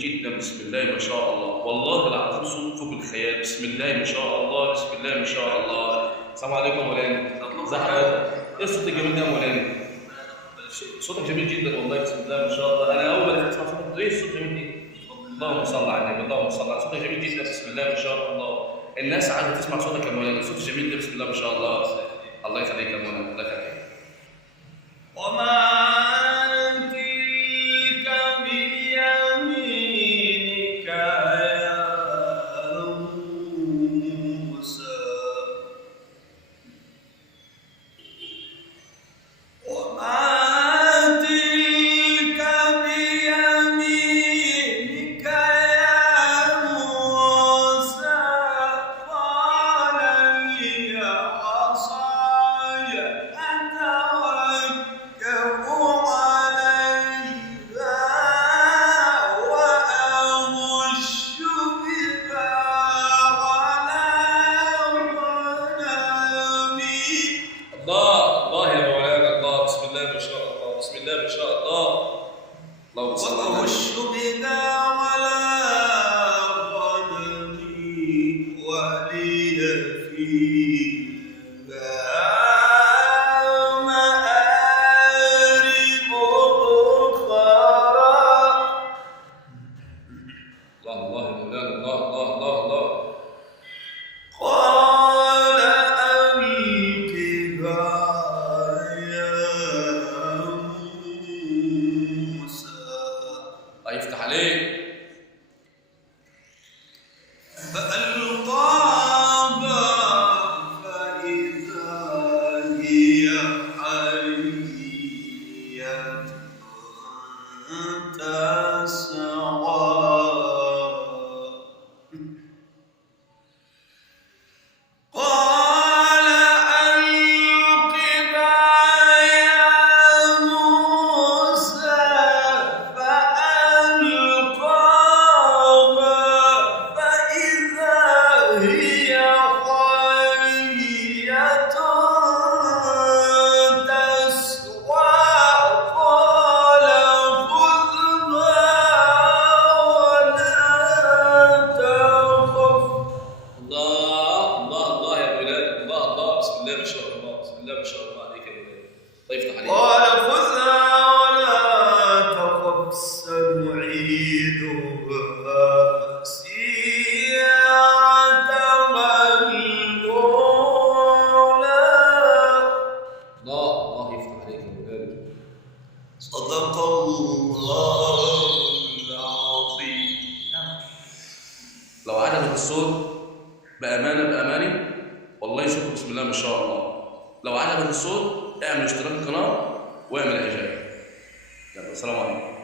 جدا، بسم الله ما شاء الله، والله العظيم صوت فوق الخيال، بسم الله ما شاء الله، بسم الله ما شاء الله. السلام عليكم يا مولانا. ازي حضرتك؟ ايه الصوت الجميل ده يا مولانا؟ صوتك جميل جدا والله، بسم الله ما شاء الله. انا اول ما اسمع صوتك ايه الصوت الجميل ده؟ اللهم صل على النبي، اللهم صل على صوتك جميل جدا، بسم الله ما شاء الله. الناس عايزه تسمع صوتك يا مولانا، صوت جميل ده بسم الله ما شاء الله. الله يخليك يا مولانا، الله يخليك. وما لو عجبك الصوت بأمانة والله شكرا، بسم الله ما شاء الله. لو عجبك الصوت اعمل اشتراك القناة واعمل اعجاب. يلا السلام عليكم.